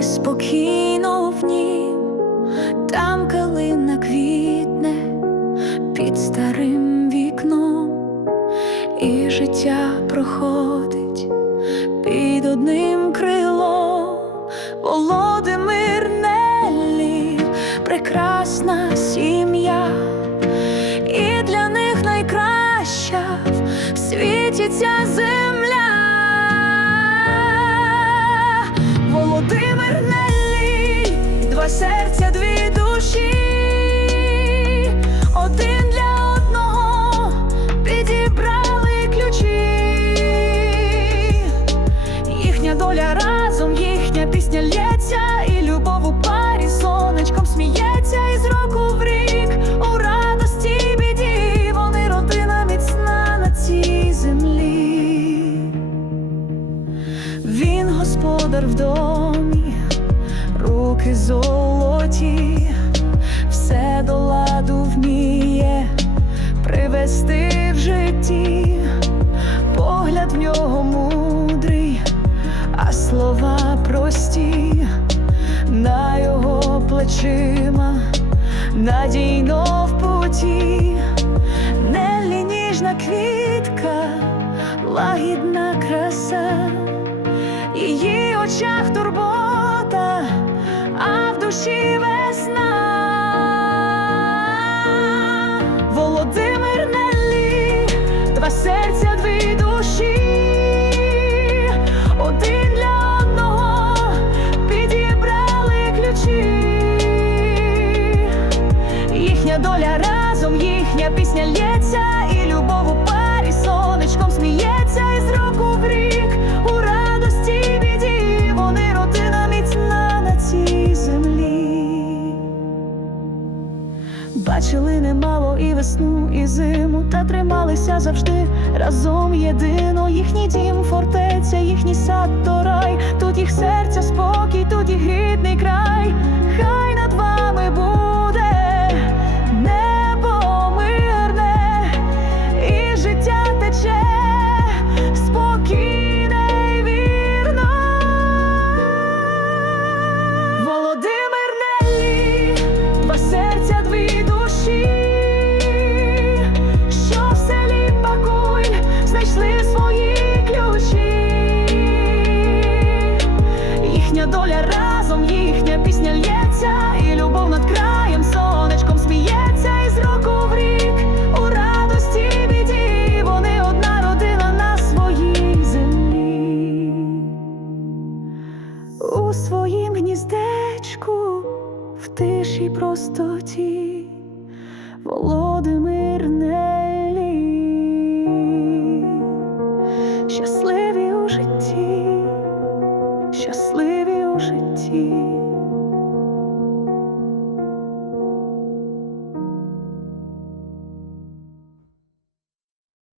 і спокійно в нім, там калина квітне під старим вікном, і життя проходить під одним крилом, Володимир Неллі прекрасна. Доля разом, їхня пісня лється, і любов у парі сонечком сміється, і з року в рік у радості й біді вони родина міцна на цій землі. Він господар в домі, руки золоті, все до ладу вміє привести в житті, плечима, надійно в путі, Неллі ніжна квітка, лагідна краса, її очах турбота, а в душі весна. Володимир Неллі, два серця, їхня лється, і любов у парі сонечком сміється, і з року в рік у радості й біді вони родина міцна на цій землі. Бачили немало і весну, і зиму, та трималися завжди разом єдино. Їхній дім, фортеця, їхній сад то рай. Тут їх серця доля разом їхня пісня лється, і любов над краєм сонечком сміється, і з року в рік у радості біді вони одна родина на своїй землі, у своїм гніздечку, в тиші простоті, Володимир Нелі щасливий.